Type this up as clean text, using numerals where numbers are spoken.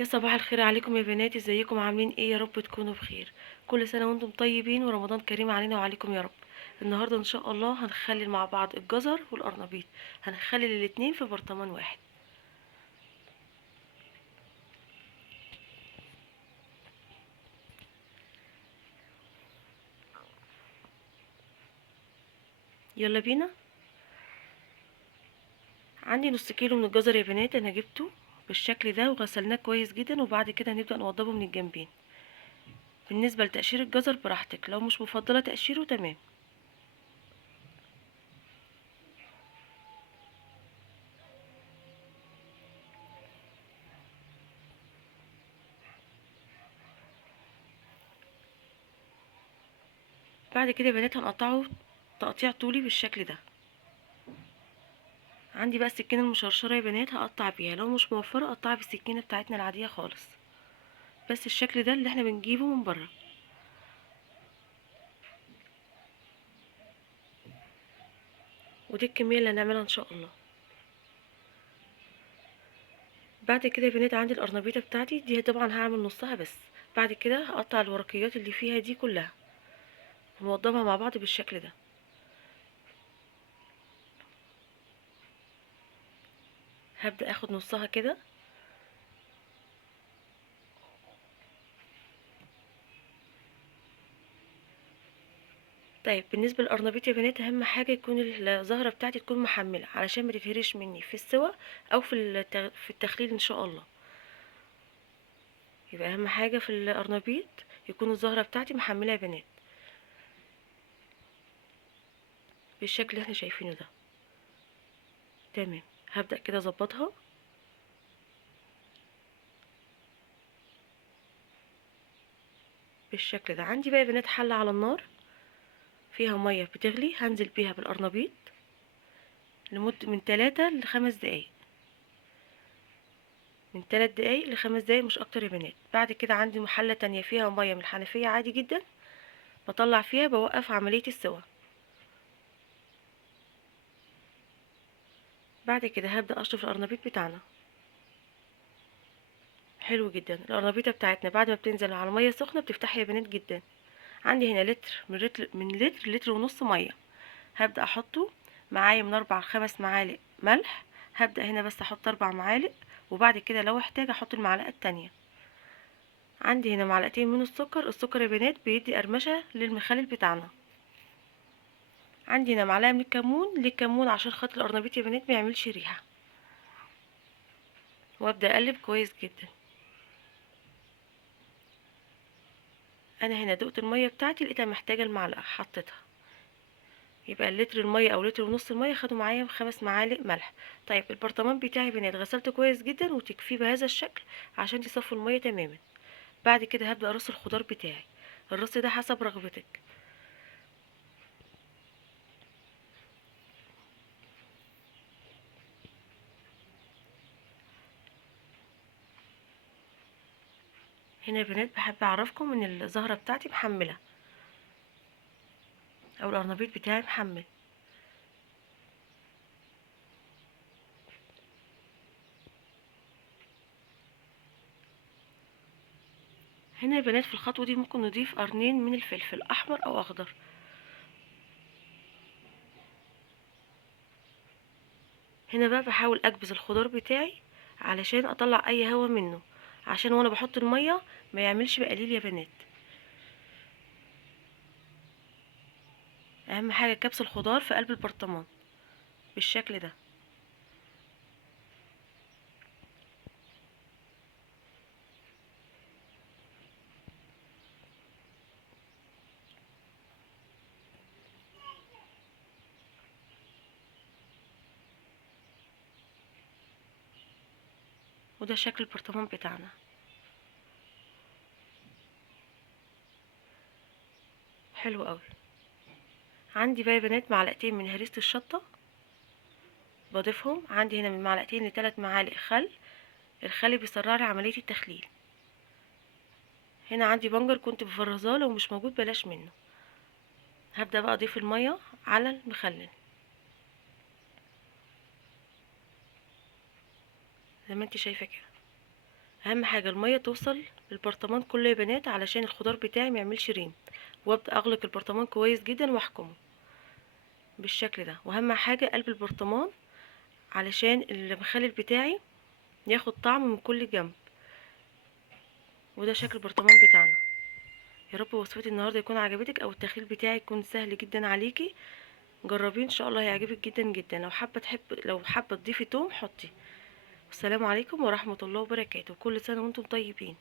يا صباح الخير عليكم يا بنات، ازيكم عاملين ايه؟ يا رب تكونوا بخير. كل سنة وانتم طيبين ورمضان كريم علينا وعليكم يا رب. النهاردة ان شاء الله هنخلل مع بعض الجزر والقرنبيط. هنخلل الاتنين في برطمان واحد. يلا بينا. عندي نص كيلو من الجزر يا بنات، انا جبته بالشكل ده وغسلناه كويس جدا، وبعد كده هنبدأ نوضبه من الجنبين. بالنسبة لتقشير الجزر براحتك، لو مش مفضلة تقشيره تمام. بعد كده يا بنات هنقطعه تقطيع طولي بالشكل ده. عندي بقى السكينه المشرشره يا بنات هقطع بيها، لو مش موفره اقطعها بالسكينه بتاعتنا العاديه خالص. بس الشكل ده اللي احنا بنجيبه من بره. ودي الكميه اللي هنعملها ان شاء الله. بعد كده يا بنات عندي القرنبيطه بتاعتي دي طبعا هعمل نصها بس. بعد كده هقطع الورقيات اللي فيها دي كلها ونوضبها مع بعض بالشكل ده. هبدا اخد نصها كده. طيب بالنسبه للقرنبيط يا بنات، اهم حاجه يكون الزهره بتاعتي تكون محمله علشان ما تتهرش مني في السوى او في التخليل ان شاء الله. يبقى اهم حاجه في القرنبيط يكون الزهره بتاعتي محمله يا بنات بالشكل اللي احنا شايفينه ده. تمام. هبدأ كده اظبطها بالشكل ده. عندي بقى يا بنات حلة على النار فيها مية بتغلي، هنزل بيها بالقرنبيط لمدة من 3 ل5 دقايق. من 3 دقايق ل5 دقايق مش اكتر يا بنات. بعد كده عندي حلة تانية فيها مية من الحنفية عادي جدا، بطلع فيها بوقف عملية السوا. بعد كده هبدأ اشطف القرنبيط بتاعنا. حلو جدا. القرنبيطة بتاعتنا بعد ما بتنزل على مية سخنة بتفتح يا بنات جدا. عندي هنا لتر من لتر ونص مية. هبدأ احطه معايا من 4 ل5 معالق ملح. هبدأ هنا بس احط 4 معالق، وبعد كده لو احتاج احط المعلقة التانية. عندي هنا معلقتين من السكر. السكر يا بنات بيدي قرمشة للمخلل بتاعنا. عندي هنا معلقة من الكمون. للكمون عشان خاطر القرنبيط يا بنات ميعملش ريحة. وابدأ اقلب كويس جدا. انا هنا دقت المية بتاعتي لقيتها محتاجة المعلقة حطيتها. يبقى اللتر المية او لتر ونص المية خدوا معايا 5 معالق ملح. طيب البرطمان بتاعي يا بنات غسلته كويس جدا وتكفيه بهذا الشكل عشان تصفوا المية تماما. بعد كده هبدأ ارص الخضار بتاعي. الرص ده حسب رغبتك. هنا يا بنات بحب اعرفكم ان الزهرة بتاعتي محملة او القرنبيط بتاعي محمل. هنا يا بنات في الخطوة دي ممكن نضيف قرنين من الفلفل احمر او اخضر. هنا بقى بحاول اكبس الخضار بتاعي علشان اطلع اي هوا منه، عشان وانا بحط المية ما يعملش بقليل يا بنات. اهم حاجة كبس الخضار في قلب البرطمان بالشكل ده. وده شكل البرطمان بتاعنا. حلو قوي. عندي بقى يا بنات معلقتين من هريسة الشطة بضيفهم. عندي هنا من معلقتين ل3 معالق خل. الخل بيسرع لي عملية التخليل. هنا عندي بنجر كنت بفرزاه، لو مش موجود بلاش منه. هبدأ بقى اضيف المية على المخلل زي ما انت شايفة كده. اهم حاجه الميه توصل للبرطمان كله يا بنات علشان الخضار بتاعي ما يعملش ريم، وابدا اغلق البرطمان كويس جدا واحكمه بالشكل ده. واهم حاجه قلب البرطمان علشان المخلل بتاعي ياخد طعم من كل جنب. وده شكل البرطمان بتاعنا. يا رب وصفتي النهارده يكون عجبتك، او التخليل بتاعي يكون سهل جدا عليكي. جربيه ان شاء الله هيعجبك جدا جدا. لو حابه تضيفي توم حطي. والسلام عليكم ورحمه الله وبركاته. كل سنه وانتم طيبين.